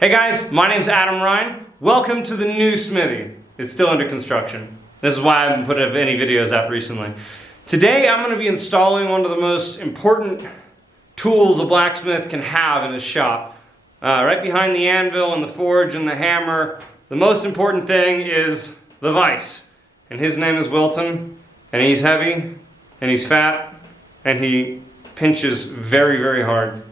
Hey guys, my name's Adam Rhein. Welcome to the new smithy. It's still under construction. This is why I haven't put any videos out recently. Today I'm going to be installing one of the most important tools a blacksmith can have in his shop. Right behind the anvil and the forge and the hammer, the most important thing is the vise. And his name is Wilton, and he's heavy, and he's fat, and he pinches very, very hard.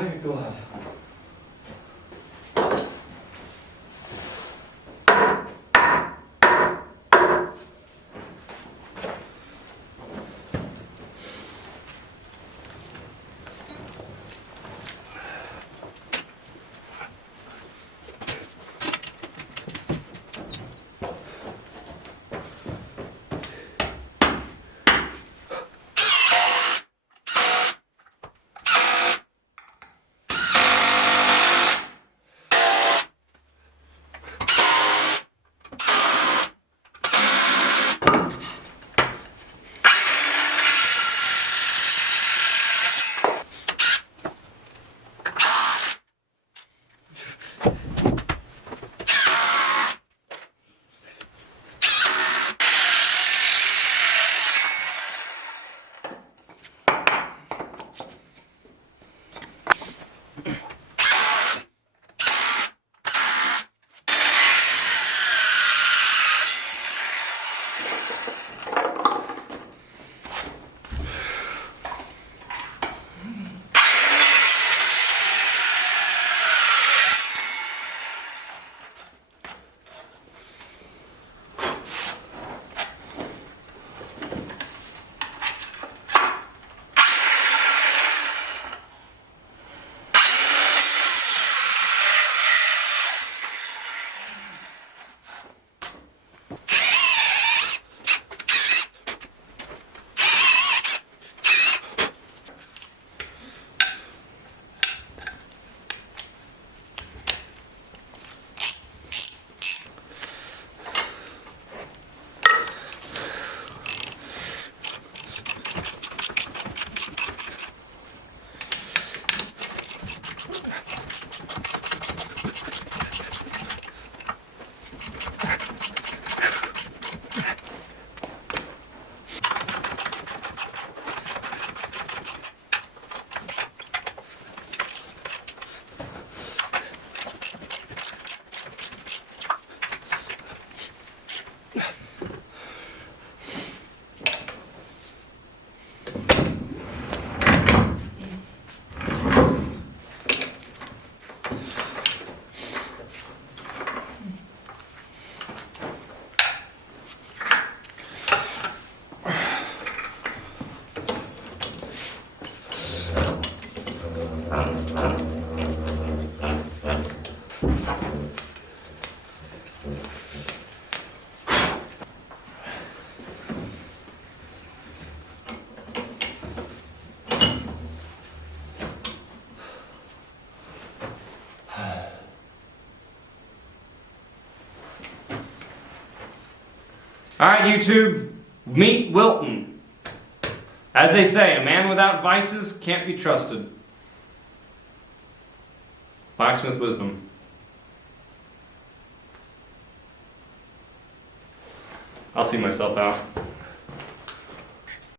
like a glove. Alright, YouTube, meet Wilton. As they say, a man without vices can't be trusted. Blacksmith wisdom. I'll see myself out.